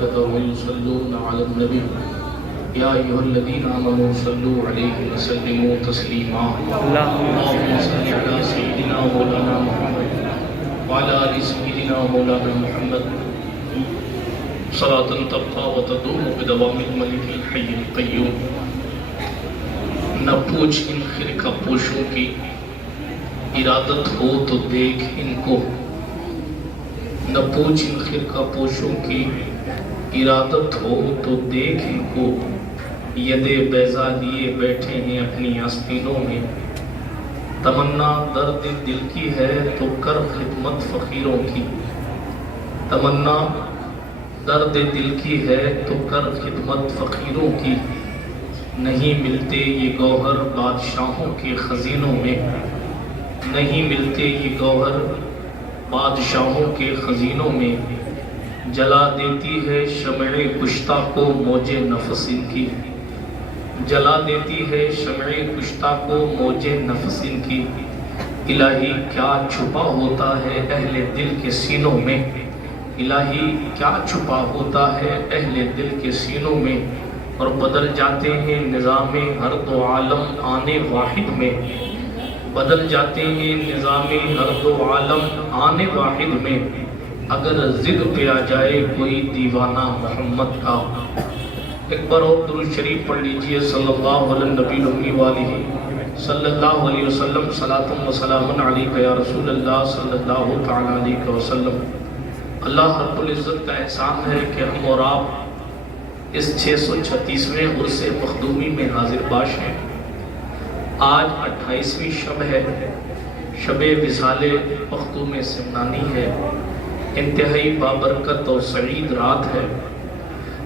وملائكته يصلون على النبي يا أيها الذين آمنوا صلوا عليه وسلموا تسليما اللهم صل على سيدنا مولانا محمد وعلى آل سيدنا مولانا محمد صلاة تبقى وتدوم بدوام الملك الحي القيوم. نہ پوچھ ان خرقہ پوشوں کی ارادت ہو تو دیکھ ان کو، نہ پوچھ ان خرقہ پوشوں کی ارادت ہو تو دیکھ ان کو، ید بیضا لیے بیٹھے ہیں اپنی آستینوں میں. تمنا درد دل کی ہے تو کر خدمت فقیروں کی، تمنا درد دل کی ہے تو کر خدمت فقیروں کی. نہیں ملتے یہ گوہر بادشاہوں کے خزینوں میں، نہیں ملتے یہ گوہر بادشاہوں کے خزینوں میں. جلا دیتی ہے شمع کشتہ کو موج نفس ان کی، جلا دیتی ہے شمع کشتہ کو موج نفس ان کی. الہی کیا چھپا ہوتا ہے اہل دل کے سینوں میں، الہی کیا چھپا ہوتا ہے اہل دل کے سینوں میں. اور بدل جاتے ہیں نظام ہر دو عالم آنے واحد میں، بدل جاتے ہیں نظام ہر دو عالم آنے واحد میں. اگر ضد پہ آ جائے کوئی دیوانہ محمد کا. ایک بار اور درود شریف پڑھ لیجئے صلی اللہ علیہ نبی الامی والہ صلی اللہ علیہ وسلم. صلاۃ و سلام علیک یا رسول اللہ صلی اللہ تعالیٰ علیہ وسلم. اللہ رب العزت کا احسان ہے کہ ہم اور آپ اس 636ویں عرص مخدومی میں حاضر باش ہیں. آج 28ویں شب ہے، شب وصال مخدوم سمنانی ہے. انتہائی بابرکت اور سعید رات ہے.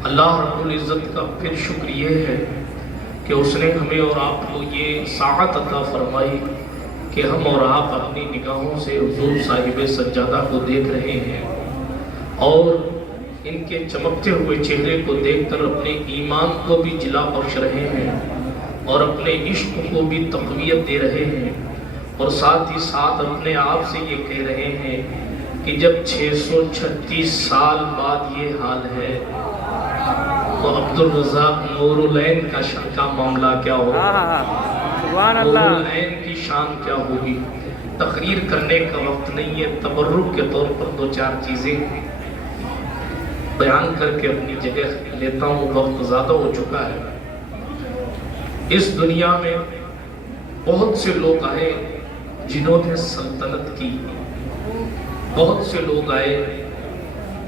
اللہ رب العزت کا پھر شکر یہ ہے کہ اس نے ہمیں اور آپ کو یہ ساعت عطا فرمائی کہ ہم اور آپ اپنی نگاہوں سے حضور صاحب سجادہ کو دیکھ رہے ہیں اور ان کے چمکتے ہوئے چہرے کو دیکھ کر اپنے ایمان کو بھی جلا بخش رہے ہیں اور اپنے عشق کو بھی تقویت دے رہے ہیں. اور ساتھ ہی ساتھ اپنے آپ سے یہ کہہ رہے ہیں کہ جب 636 سال بعد یہ حال ہے تو عبدالرزاق نور العین کا شان کا معاملہ کیا ہوگا، نور العین کی شان کیا ہوگی. تقریر کرنے کا وقت نہیں ہے، تبرک کے طور پر دو چار چیزیں بیان کر کے اپنی جگہ لیتا ہوں. وقت زیادہ ہو چکا ہے. اس دنیا میں بہت سے لوگ آئے جنہوں نے سلطنت کی، بہت سے لوگ آئے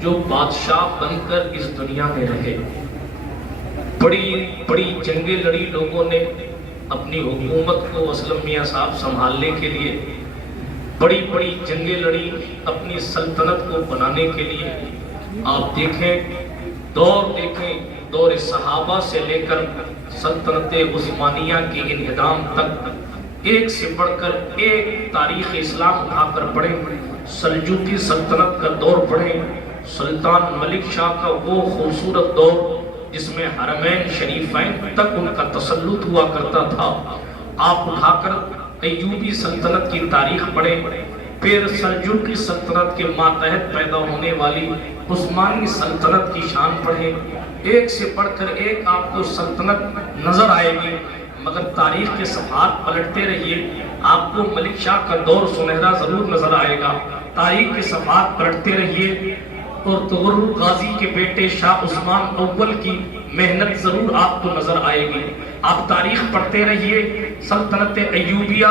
جو بادشاہ بن کر اس دنیا میں رہے. بڑی بڑی جنگیں لڑی لوگوں نے اپنی حکومت کو اسلم میاں صاحب سنبھالنے کے لیے، بڑی بڑی جنگیں لڑی اپنی سلطنت کو بنانے کے لیے. آپ دیکھیں دور صحابہ سے لے کر سلطنت عثمانیہ کی انہدام تک ایک سے بڑھ کر ایک تاریخ اسلام اٹھا کر پڑھیں. سلجوقی سلطنت کا دور پڑھیں، سلطان ملک شاہ کا وہ خوبصورت دور جس میں حرمین شریفین تک ان کا تسلط ہوا کرتا تھا. آپ اٹھا کر ایوبی سلطنت کی تاریخ پڑھیں، پھر سلجوقی سلطنت کے ماتحت پیدا ہونے والی عثمانی سلطنت کی شان پڑھیں. ایک سے بڑھ کر ایک آپ کو سلطنت نظر آئے گی، مگر تاریخ کے صفحات پلٹتے رہیے آپ کو ملک شاہ کا دور سنہرا ضرور نظر آئے گا. تاریخ کے صفحات پلٹتے رہیے اور تغرل غازی کے بیٹے شاہ عثمان اول کی محنت ضرور آپ کو نظر آئے گی. آپ تاریخ پڑھتے رہیے، سلطنت ایوبیہ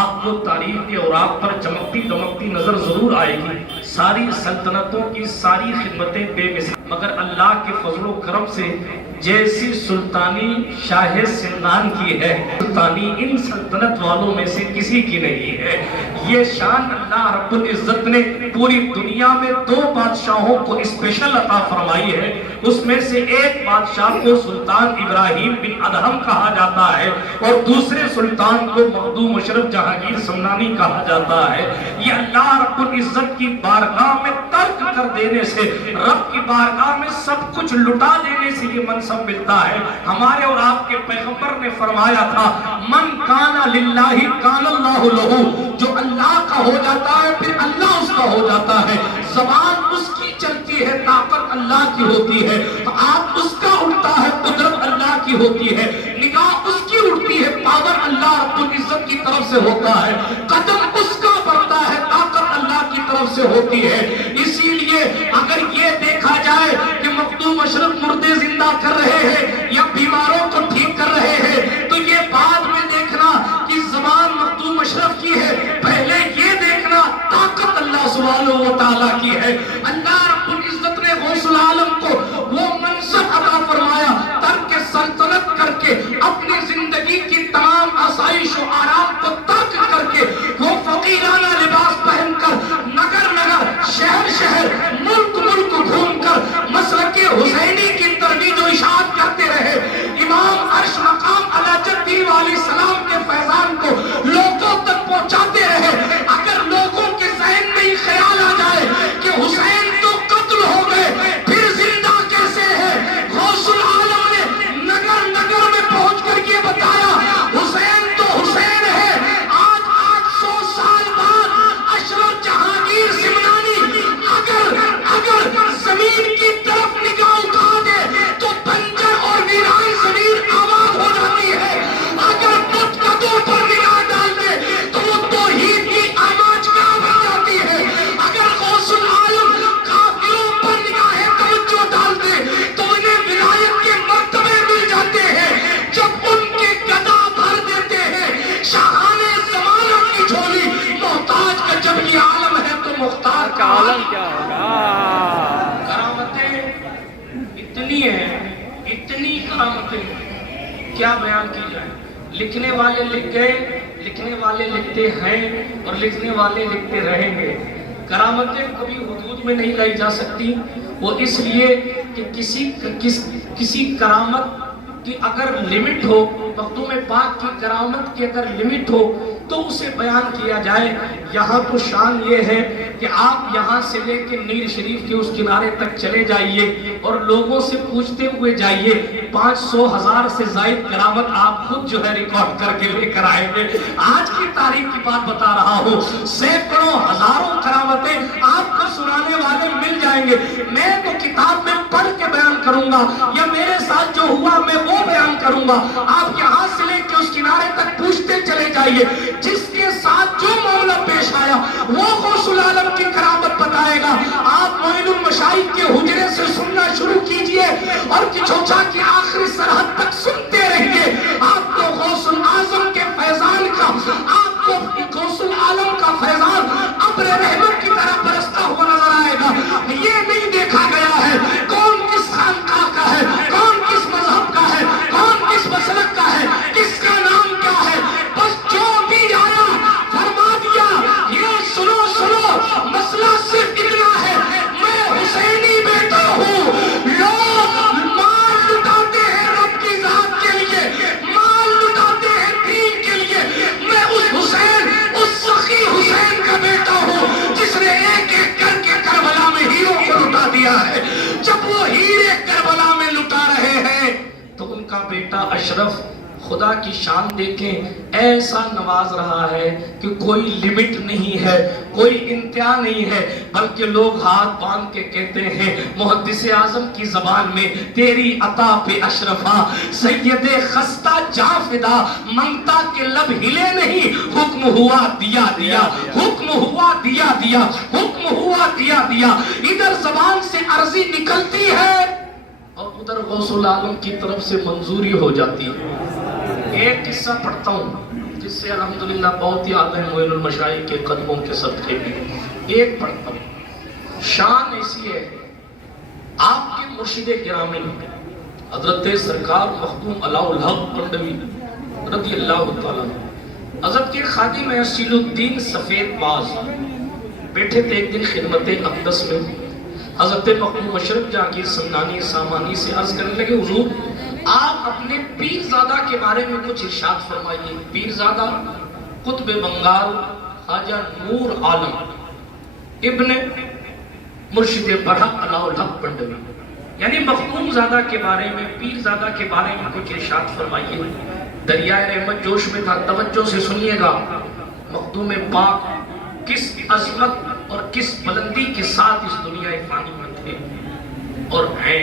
آپ کو تاریخ کے اوراق پر چمکتی دمکتی نظر ضرور آئے گی. ساری سلطنتوں کی ساری خدمتیں بے مثال، مگر اللہ کے فضل و کرم سے جیسی سلطانی شاہ سمنان کی ہے، سلطانی ان سلطنت والوں میں سے کسی کی نہیں ہے. یہ شان اللہ رب العزت نے پوری دنیا میں دو بادشاہوں کو اسپیشل عطا فرمائی ہے. اس میں سے ایک بادشاہ کو سلطان ابراہیم بن ادہم کہا جاتا ہے اور دوسرے سلطان کو مخدوم مشرف جہانگیر سمنانی کہا جاتا ہے. یہ اللہ رب العزت کی بارگاہ میں ترک کر دینے سے، رب کی بارگاہ میں سب کچھ لٹا دینے سے یہ منصب ملتا ہے. ہمارے اور آپ کے پیغمبر نے فرمایا تھا من کان للہ کان اللہ لہو، جو اللہ اللہ کا ہو جاتا ہے، پھر اللہ اس کا ہو جاتا ہے۔ زبان اس کی چلتی ہے، طاقت اللہ کی ہوتی ہے، تو آپ اس کا اٹھتا ہے، قدرت اللہ کی ہوتی ہے، نگاہ اس کی اٹھتی ہے، پاور اللہ رب العزت کی طرف سے ہوتا ہے، قدم اس کا بڑھتا ہے، طاقت اللہ کی طرف سے ہوتی ہے۔ اسی لیے اگر یہ دیکھا جائے کہ مخدوم اشرف مردے زندہ کر رہے ہیں یا بیماروں کو ٹھیک کر رہے ہیں، تو یہ بعد میں دیکھنا کہ زبان مخدوم اشرف کی ہے، پہلے یہ دیکھنا طاقت اللہ سبحانہ و تعالیٰ کی ہے۔ اللہ رب العزت نے غوث العالم کو وہ منصب عطا فرمایا، ترک سلطنت کر کے، اپنی زندگی کی تمام آسائش و آرام کو ترک کر کے، وہ فقیرانہ لباس پہن کر، نگر نگر، شہر شہر، ملک ملک گھوم کر مسلک حسینی کی ترویج و اشاعت کرتے رہے۔ امام عرش مقام علی جدی علیہ السلام کے فیضان کو لوگوں تک پہنچاتے رہے۔ اگر لوگوں کے ذہن میں یہ خیال آ جائے کہ حسین تو قتل ہو گئے، پھر زندہ کیسے ہے، غوث العالم نے نگر نگر میں پہنچ کر یہ بتایا حسین تو حسین ہے۔ آج 800 سال بعد اشرف جہانگیر سمنانی اگر زمین کی طرف نگاہ اٹھا دے تو بنجر اور ویران زمین آباد ہو جاتی ہے۔ اگر بت قدوں پر نگاہ ڈال دے تو وہ توحید کی آماج گاہ بن جاتی ہے۔ اگر غوث العالم قافلوں پر نگاہ توجہ ڈال دے تو انہیں ولایت کے مرتبے مل جاتے ہیں۔ جب ان کے گدا بھر دیتے ہیں شاہان زمانہ کی جھولی، محتاج کا جب یہ عالم ہے تو مختار کا عالم کیا ہوگا۔ کرامتیں اتنی ہیں، اتنی کرامتیں کیا بیان کی جائیں۔ لکھنے والے لکھ گئے، لکھنے والے لکھتے ہیں اور لکھنے والے لکھتے رہیں گے۔ کرامتیں کبھی حدود میں نہیں لائی جا سکتی، وہ اس لیے کہ کسی کرامت کی اگر لمٹ ہو، مخدوم پاک کی کرامت کی اگر لمٹ ہو تو اسے بیان کیا جائے۔ یہاں تو شان یہ ہے کہ آپ یہاں سے لے کے نیر شریف کے اس کنارے تک چلے جائیے اور لوگوں سے پوچھتے ہوئے جائیے، 500,000 سے زائد کرامت آپ خود جو ہے ریکارڈ کر کے لے کر آئیں گے۔ آج کی تاریخ کی بات بتا رہا ہوں، سینکڑوں ہزاروں کرامتیں آپ کو سنانے والے مل جائیں گے۔ میں تو کتاب میں پڑھ کے بیان کروں گا یا میرے ساتھ جو ہوا میں وہ بیان کروں گا۔ آپ یہاں سے لے کے اس کنارے تک پوچھتے چلے جائیے، جس کے ساتھ جو معاملہ پیش آیا وہ غوث العالم کی کرامت بتائے گا۔ آپ معین المشائخ کے حجرے سے سننا شروع کیجئے اور کچھوچا کی آخری سرحد تک سنتے رہیے، آپ کو غوث العظم کے فیضان کا، آپ کو غوث العالم کا فیضان ابر رحمت کی طرح برستا ہوا نظر آئے گا۔ یہ نہیں دیکھا گیا ہے کون کس خانقاہ کا ہے، کون کس مذہب کا ہے، کون کس مسلک کا ہے، کس کا نام کیا ہے، بس جو بھی آیا فرما دیا یہ سنو مسئلہ صرف اتنا ہے، میں حسینی بیٹا ہوں۔ لوگ مال لٹاتے ہیں رب کی ذات کے لیے، مال لٹاتے ہیں دین کے لیے، میں اس حسین، اس سخی حسین کا بیٹا ہوں جس نے ایک ایک کر کے کربلا میں ہیروں کو لٹا دیا ہے۔ جب وہ ہیرے کربلا میں لٹا رہے ہیں تو ان کا بیٹا اشرف، خدا کی شان دیکھیں، ایسا نواز رہا ہے کہ کوئی لمٹ نہیں ہے، کوئی انتہا نہیں ہے، بلکہ لوگ ہاتھ باندھ کے کہتے ہیں محدث اعظم کی زبان میں، تیری عطا پہ اشرفا سید خستہ جاں فدا، منگتا کے لب ہلے نہیں، حکم ہوا دیا دیا، حکم ہوا دیا دیا، حکم ہوا دیا دیا۔ ادھر زبان سے عرضی نکلتی ہے اور ادھر غوث العالم کی طرف سے منظوری ہو جاتی ہے۔ ایک قصہ پڑھتا ہوں جس سے الحمدللہ بہت یاد ہے معین المشائخ کے قدموں کے صدقے بھی۔ ایک پڑھتا ہوں، شان ایسی ہے، آپ کے مرشد گرامی حضرت سرکار مخدوم علاء الحق پنڈوی رضی اللہ تعالیٰ حضرت کے خادم اصیل الدین سفید باز بیٹھے تھے ایک دن خدمت اقدس میں۔ حضرت مخدوم اشرف جہانگیر سمنانی سامانی سے عرض کرنے لگے، حضور آپ اپنے پیرزادہ کے بارے میں کچھ ارشاد فرمائیے۔ پیرزادہ قطب بنگال خواجہ نور عالم ابن مرشد برحق علاء الحق پنڈوی، یعنی مخدوم زادہ کے بارے میں، پیرزادہ کے بارے میں کچھ ارشاد فرمائیے۔ دریائے رحمت جوش میں تھا، توجہ سے سنیے گا۔ مخدوم پاک کس عظمت اور کس بلندی کے ساتھ اس دنیا فانی میں تھے اور ہیں.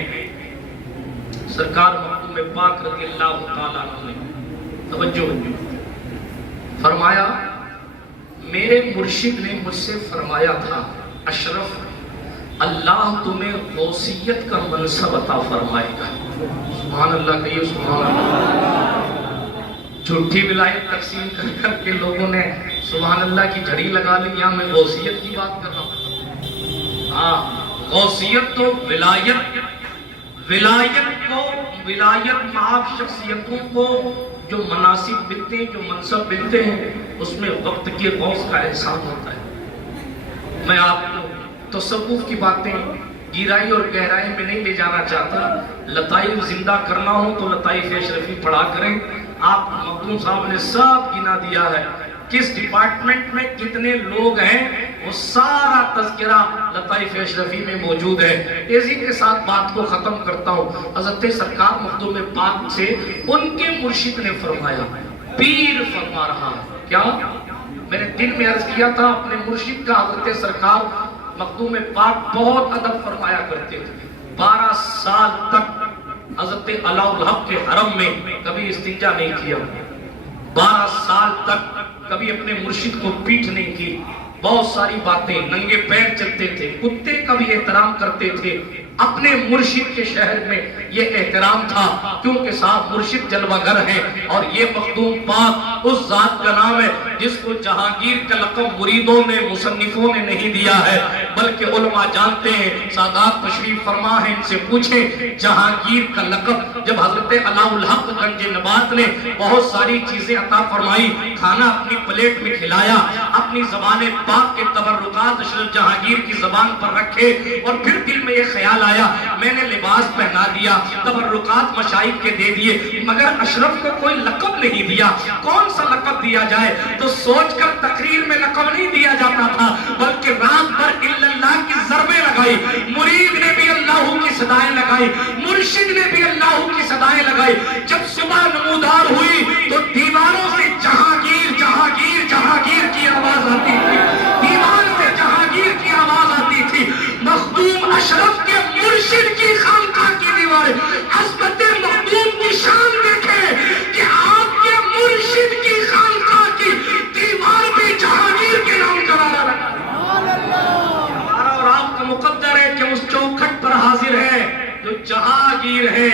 سرکار مخدوم پاک رضی اللہ تعالیٰ عنہ نے توجہ فرمایا، میرے مرشد نے مجھ سے فرمایا تھا اشرف اللہ تمہیں غوثیت کا منصب عطا فرمائے گا. سبحان اللہ کہیے سبحان اللہ. جھوٹی ولایت تقسیم کر کر کے لوگوں نے سبحان اللہ کی جھڑی لگا لی. یہاں میں غوثیت کی بات کر رہا ہوں. ہاں غوثیت تو ولایت معاف شخصیتوں کو جو مناسب ملتے ہیں، جو منصب ملتے ہیں، اس میں وقت کے غوث کا احسان ہوتا ہے. میں آپ کو تصوف کی باتیں گہرائی اور گہرائی میں نہیں لے جانا چاہتا. لطائف زندہ کرنا ہو تو لطائف اشرفی پڑھا کریں. آپ مخدوم صاحب نے سب گنا دیا ہے کس ڈپارٹمنٹ میں کتنے لوگ ہیں، وہ سارا تذکرہ لطائف اشرفی میں موجود ہے. تیزی کے ساتھ بات کو ختم کرتا ہوں. حضرت سرکار مخدوم پاک سے ان کے مرشد نے فرمایا، پیر فرما رہا ہے کیا؟ میں نے دن میں عرض کیا تھا اپنے مرشد کا حضرت سرکار مخدوم پاک بہت ادب فرمایا کرتے تھے. 12 سال تک حضرت علاء الحق کے حرم میں کبھی استنجا نہیں کیا. 12 سال تک کبھی اپنے مرشد کو پیٹھ نہیں کی. بہت ساری باتیں، ننگے پیر چلتے تھے، کتے کا بھی احترام کرتے تھے. اپنے مرشد کے شہر میں یہ احترام تھا کیونکہ صاحب مرشد جلوہ گر ہے. اور یہ مخدوم پاک اس ذات کا نام ہے جس کو جہانگیر کا لقب مریدوں نے مصنفوں نے نہیں دیا ہے بلکہ علماء جانتے ہیں. سادات تشریف فرما ہے، ان سے پوچھیں جہانگیر کا لقب جب حضرت علاء الحق گنج نبات نے بہت ساری چیزیں عطا فرمائی، کھانا اپنی پلیٹ میں کھلایا، اپنی زبان پاک کے تبرکات اشرف جہانگیر کی زبان پر رکھے اور پھر دل میں یہ خیال آیا میں نے لباس پہنا دیا، تبرکات مشائخ کے دے دیے، مگر اشرف کو کوئی لقب نہیں دیا. کون سا لقب دیا جائے؟ تو سوچ کر تقریر میں لقب نہیں دیا جاتا تھا بلکہ رات بھر الا اللہ کی ضربیں لگائی. مرید نے بھی اللہ کی صدائیں لگائی، مرشد نے بھی اللہ کی صدائیں لگائی. جب صبح نمودار ہوئی تو دیواروں سے جہانگیر جہانگیر جہانگیر کی آواز آتی تھی، دیوار سے جہانگیر کی آواز آتی تھی. مخدوم اشرف کے مرشد کی خانقاہ کی دیواریں عظمت مخدوم کی شان دیکھیں کہ آپ کے مرشد کی خانقاہ کی دیوار بھی جہانگیر کے نام کرا رہا. ہمارا اور آپ کا مقدر ہے کہ اس چوکھٹ پر حاضر ہے جو جہانگیر ہے،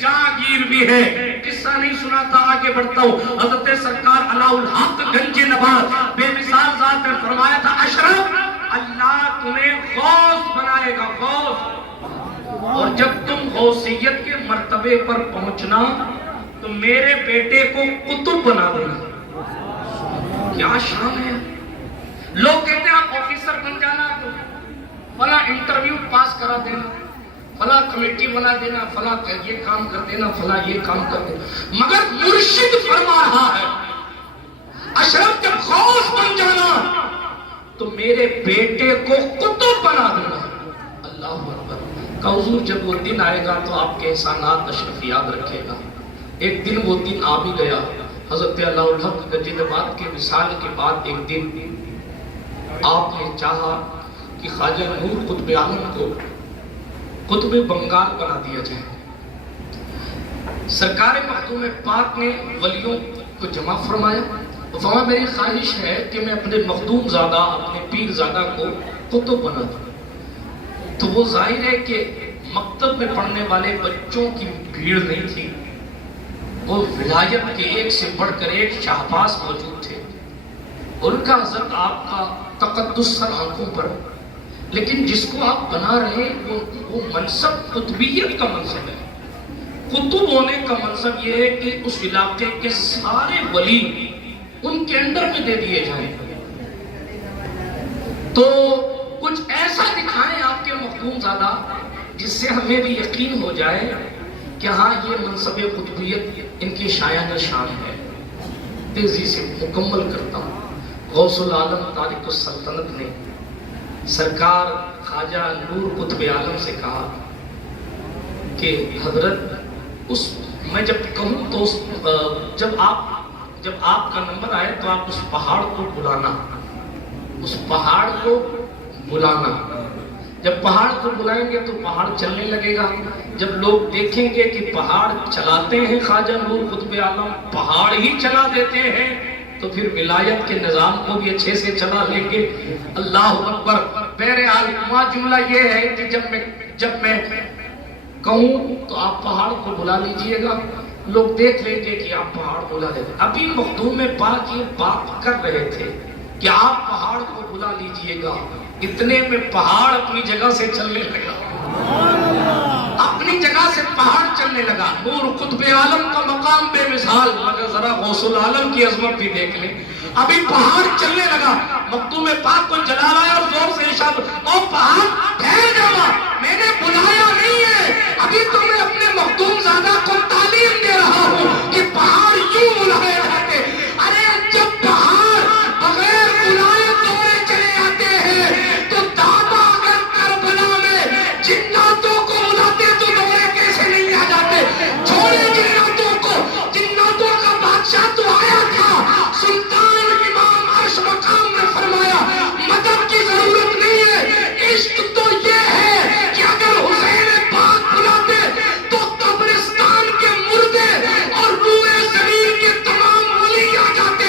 جہانگیر بھی ہے. قصہ نہیں سناتا، آگے بڑھتا ہوں. حضرت سرکار علاء الحق گنج نبات بے مثال ذات نے فرمایا تھا اشرف اللہ تمہیں غوث بنائے گا، غوث. اور جب تم غوثیت کے مرتبے پر پہنچنا تو میرے بیٹے کو قطب بنا دینا. کیا شان ہے. لوگ کہتے ہیں آپ آفیسر بن جانا تو فلاں انٹرویو پاس کرا دینا، فلاں کمیٹی بنا دینا، فلاں یہ کام کر دینا، فلاں یہ کام کر دینا. مگر مرشد فرما رہا ہے اشرف جب غوث بن جانا تو میرے بیٹے کو قطب بنا دینا. اللہ اکبر. کہ حضور جب وہ دن آئے گا تو آپ کے احسانات اشرف یاد رکھے گا. ایک دن وہ دن آ بھی گیا. حضرت علاء الحق گنج نبات کے وصال کے بعد ایک دن آپ نے چاہا کہ خواجہ نور قطب عالم کو قطب بنگال بنا دیا جائے. سرکار مخدوم پاک نے ولیوں کو جمع فرمایا. فرمایا میری خواہش ہے کہ میں اپنے مخدوم زادہ اپنے پیر زادہ کو قطب بنا دوں. تو وہ ظاہر ہے کہ مکتب میں پڑھنے والے بچوں کی بھیڑ نہیں تھی. وہ ولایت کے ایک سے بڑھ کر ایک شہباز موجود تھے. ان کا حضرت آپ کا تقدس سر آنکھوں پر، لیکن جس کو آپ بنا رہے وہ منصب قطبیت کا منصب ہے. قطب ہونے کا منصب یہ ہے کہ اس علاقے کے سارے ولی ان کے اندر میں دے دیے جائیں. تو کچھ ایسا دکھائیں آپ کے مخدوم زادہ جس سے ہمیں بھی یقین ہو جائے کہ ہاں یہ منصب قطبیت ان کی شایان شان ہے. تیزی سے مکمل کرتا ہوں. غوث العالم طارق السلطنت نے سرکار خواجہ نور قطب عالم سے کہا کہ حضرت میں جب کہوں تو جب آپ جب آپ کا نمبر آئے تو آپ اس پہاڑ کو بلانا، اس پہاڑ کو بلانا۔ جب پہاڑ کو بلائیں گے تو پہاڑ چلنے لگے گا۔ جب لوگ دیکھیں گے کہ پہاڑ چلاتے ہیں خواجہ نور قطب عالم، پہاڑ ہی چلا دیتے ہیں، تو پھر ولایت کے نظام کو بھی اچھے سے چلا لیں گے۔ اللہ اکبر۔ بہرحال جملہ یہ ہے کہ جب میں کہوں تو آپ پہاڑ کو بلا لیجئے گا، لوگ دیکھ لیں گے کہ آپ پہاڑ بلا دیتے۔ ابھی مخدوم پاک یہ بات کر رہے تھے کہ آپ پہاڑ کو بلا لیجئے گا، اتنے میں پہاڑ اپنی جگہ سے چلنے لگا، اپنی جگہ سے پہاڑ چلنے لگا۔ نور قطب عالم کا مقام بے مثال، مگر ذرا غوث العالم کی عظمت بھی دیکھ لیں۔ ابھی پہاڑ چلنے لگا، مخدوم پاک کو جلا لایا اور زور سے ارشاد، او پہاڑ ٹھہر جاؤ، میں نے بلایا نہیں ہے، ابھی تو میں اپنے مخدوم زادہ کو تعلیم دے رہا ہوں کہ پہاڑ یوں بلائے جاتے۔ ارے جب پہاڑ بغیر بلائے دوڑے چلے آتے ہیں تو دادا اگر کربلا میں جناتوں کو بلاتے تو دوڑے کیسے نہیں آ جاتے؟ چھوڑے جناتوں کو، جناتوں کا بادشاہ تو آیا تھا، سلطان امام عرش مقام نے فرمایا مدد کی ضرورت نہیں ہے، عشق تو یہ ہے کہ اگر حسین پاک بلاتے تو قبرستان کے مردے اور روئے زمین کے تمام ولی آ جاتے۔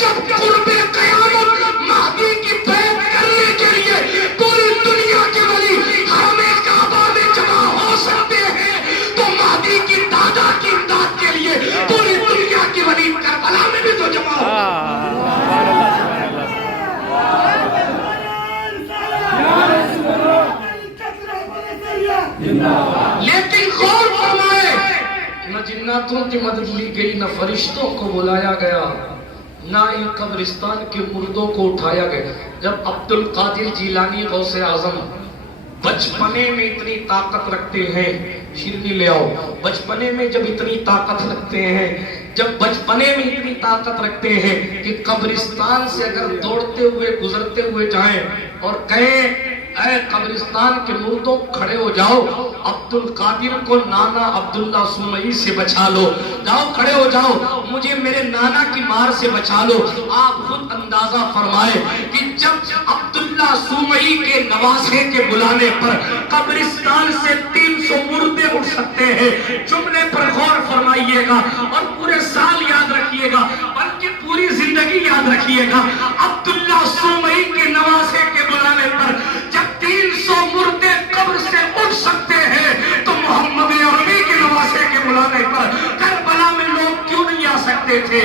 جب قرب قیامت مہدی کی بیعت کرنے کے لیے پوری دنیا کے ولی حرم کعبہ میں جمع ہو سکتے ہیں تو مہدی کی دادا کی امداد کے لیے پوری دنیا کے ولی کربلا میں بھی تو جمع ہو۔ لیکن غور فرمائے، نہ جناتوں کی مدد لی گئی، نہ فرشتوں کو بلایا گیا، نہ ان قبرستان کے مردوں کو اٹھایا گیا۔ جب عبد القادر جیلانی غوث اعظم بچپنے میں اتنی طاقت رکھتے ہیں، شیرنی لے آؤ، بچپنے میں جب اتنی طاقت رکھتے ہیں، جب بچپنے میں اتنی طاقت رکھتے ہیں کہ قبرستان سے اگر دوڑتے ہوئے گزرتے ہوئے جائیں اور کہیں اے قبرستان کے مردوں کھڑے ہو جاؤ، عبد القادر کو نانا عبداللہ سومئی سے بچا لو، جاؤ کھڑے ہو جاؤ، مجھے میرے نانا کی مار سے بچا لو۔ آپ خود اندازہ فرمائے کہ جب عبداللہ سومئی کے نواسے کے بلانے پر قبرستان سے 300 مردے اٹھ سکتے ہیں، جملے پر غور فرمائیے گا اور پورے سال یاد رکھیے گا، بلکہ پوری زندگی یاد رکھیے گا۔ عبداللہ سومئی کے نواسے کے بلانے پر جب 300 مردے قبر سے اٹھ سکتے ہیں تو محمد عربی کے نواسے کے بلانے پر کربلا میں لوگ کیوں نہیں آ سکتے تھے؟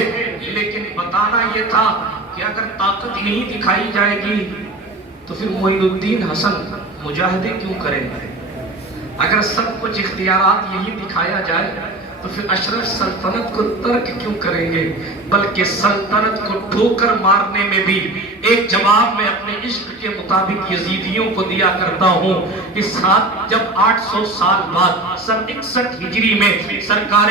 لیکن بتانا یہ تھا کہ اگر طاقت یہی دکھائی جائے گی تو پھر معین الدین حسن مجاہدے کیوں کریں گے؟ اگر سب کچھ اختیارات یہی دکھایا جائے تو پھر اشرف سلطنت کو ترک کیوں کریں گے؟ بلکہ سلطنت کو ٹھوکر مارنے میں بھی ایک جواب میں اپنے عشق کے مطابق یزیدیوں کو دیا کرتا ہوں کہ جب 800 سال بعد سن 61 ہجری میں سرکار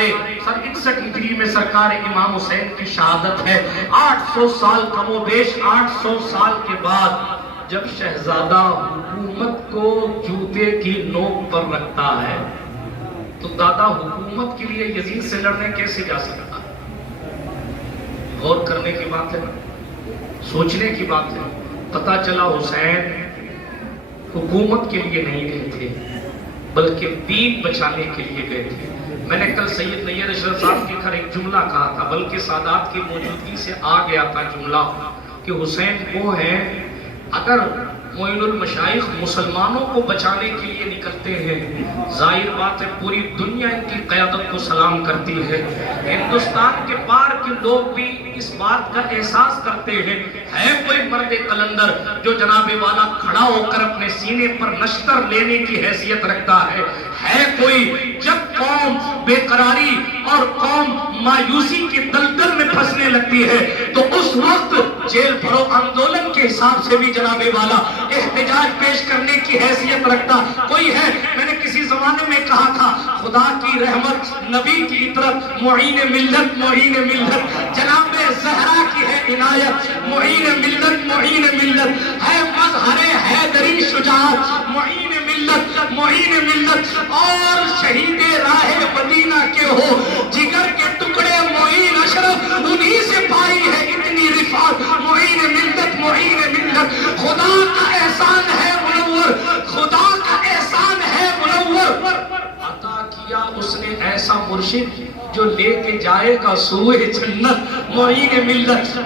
امام حسین کی شہادت ہے، 800 سال کم و بیش 800 سال کے بعد جب شہزادہ حکومت کو جوتے کی نوک پر رکھتا ہے تو دادا حکومت کے لیے یزید سے لڑنے کیسے جا سکتا؟ غور کرنے کی بات ہے، سوچنے کی بات ہے۔ پتہ چلا حسین حکومت کے لیے نہیں گئے تھے بلکہ دین بچانے کے لیے گئے تھے۔ میں نے کل سید نیر اشرف صاحب کے گھر ایک جملہ کہا تھا، بلکہ سادات کی موجودگی سے آ گیا تھا جملہ کہ حسین وہ ہیں، اگر معین المشائخ مسلمانوں کو بچانے کے لیے نکلتے ہیں، ظاہر بات ہے پوری دنیا ان کی قیادت کو سلام کرتی ہے۔ ہندوستان کے پار کے لوگ بھی اس بات کا احساس کرتے ہیں، ہے کوئی مرد قلندر جو جناب والا کھڑا ہو کر اپنے سینے پر نشتر لینے کی حیثیت رکھتا ہے کوئی؟ جب قوم بے قراری اور قوم مایوسی کی دلدل میں پھنسنے لگتی ہے تو اس وقت جیل بھرو آندولن کے حساب سے بھی جناب والا احتجاج پیش کرنے کی حیثیت رکھتا کوئی ہے۔ میں نے کسی زمانے میں کہا تھا خدا کی رحمت، نبی کی اطرت، معین ملت جناب زہرا کی ہے عنایت، معین ملت ہے مظہر حیدری شجاعت، معین ملت اور شہید راہ مدینہ کے ہو جگر کے ٹکڑے معین اشرف، انہی سے سوچا اس نے ایسا مرشد جو لے کے جائے گا سوئے جنت، معین ملت۔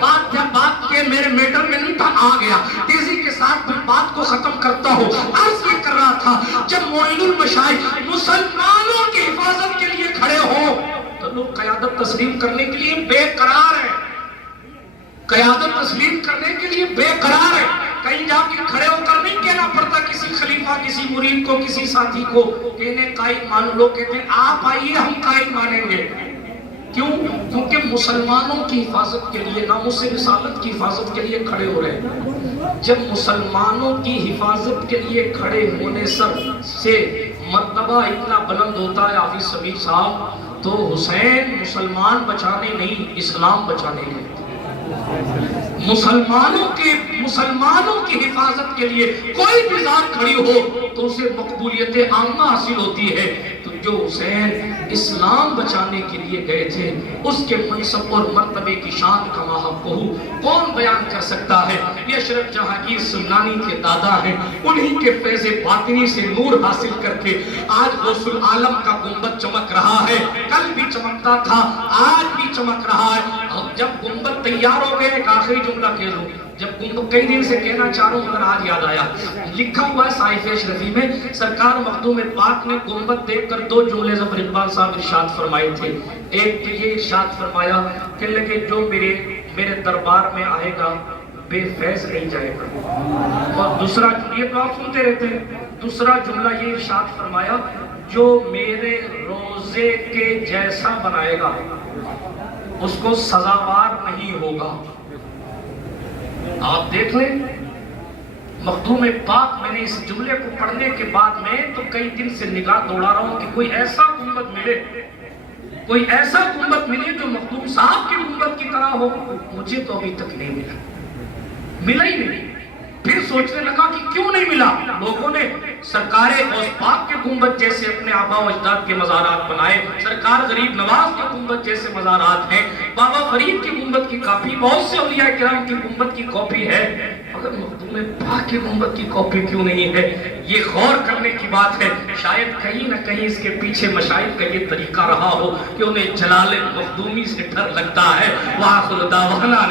بات کے میرے میٹر میں نہیں تھا، آ گیا تیزی کے ساتھ میں بات کو ختم کرتا ہوں۔ عرض یہ کر رہا تھا جب معین المشائخ مسلمانوں کی حفاظت کے لیے کھڑے ہو تو لوگ قیادت تسلیم کرنے کے لیے بے قرار ہیں، قیادت تسلیم کرنے کے لیے بے قرار ہے۔ کہیں جا کے کھڑے ہو کر نہیں کہنا پڑتا کسی خلیفہ، کسی مرید کو، کسی ساتھی کو کہ انہیں قائد مان لو، کہتے ہیں آپ آئیے ہم قائد مانیں گے۔ کیوں؟ کیونکہ مسلمانوں کی حفاظت کے لیے، ناموس رسالت کی حفاظت کے لیے کھڑے ہو رہے ہیں۔ جب مسلمانوں کی حفاظت کے لیے کھڑے ہونے سے مرتبہ اتنا بلند ہوتا ہے حافظ سمیع صاحب، تو حسین مسلمان بچانے نہیں، اسلام بچانے گئے۔ مسلمانوں کی حفاظت کے لیے کوئی بھی ذات کھڑی ہو تو اسے مقبولیت عامہ حاصل ہوتی ہے۔ تو جو حسین اسلام بچانے کے لیے گئے تھے اس کے منصب اور مرتبے کی شان کا ماہو کون بیان کر سکتا ہے؟ یہ اشرف جہانگیر سمنانی کے دادا ہیں، انہی کے فیض باطنی سے نور حاصل کر کے آج غوث العالم کا گنبد چمک رہا ہے۔ کل بھی چمکتا تھا، آج بھی چمک رہا ہے۔ اور جب گنبد تیار ہو گئے، ایک آخری جملہ کہہ لوں، جب گنبد کئی دن سے کہنا چاہ رہا ہوں مگر آج یاد آیا، لکھا ہوا ہے صحائف اشرفی میں، سرکار مخدوم پاک نے گنبد دیکھ کر دو جملے ظفر اقبال صاحب ارشاد فرمائے تھے۔ ایک تو یہ ارشاد فرمایا کہ لگے جو میرے دربار میں آئے گا بے فیض نہیں جائے گا، اور دوسرا یہ تو آپ سنتے رہتے ہیں، دوسرا جملہ یہ ارشاد فرمایا جو میرے روزے کے جیسا بنائے گا اس کو سزاوار نہیں ہوگا۔ آپ دیکھ لیں مخدوم پاک، میں نے اس جملے کو پڑھنے کے بعد میں تو کئی دن سے نگاہ دوڑا رہا ہوں کہ کوئی ایسا گنبد ملے، کوئی ایسا گنبد ملے جو مخدوم صاحب کے گنبد کی طرح ہو۔ مجھے تو ابھی تک نہیں ملا ہی نہیں۔ پھر سوچنے لگا کہ کیوں نہیں ملا؟ لوگوں نے سرکار غوث پاک کے گنبد جیسے اپنے آبا و اجداد کے مزارات بنائے، سرکار غریب نواز کے گنبد جیسے مزارات ہیں، بابا فرید کی گنبد کی کاپی، بہت سے اولیاء کرام کی گنبد کی کاپی ہے، مگر مخدوم پاک کے گنبد کی کاپی کیوں نہیں ہے؟ یہ غور کرنے کی بات ہے۔ شاید کہیں نہ کہیں اس کے پیچھے مشائخ کا یہ طریقہ رہا ہو کہ انہیں جلال مخدومی سے ڈر لگتا ہے۔ وآخر دعوانا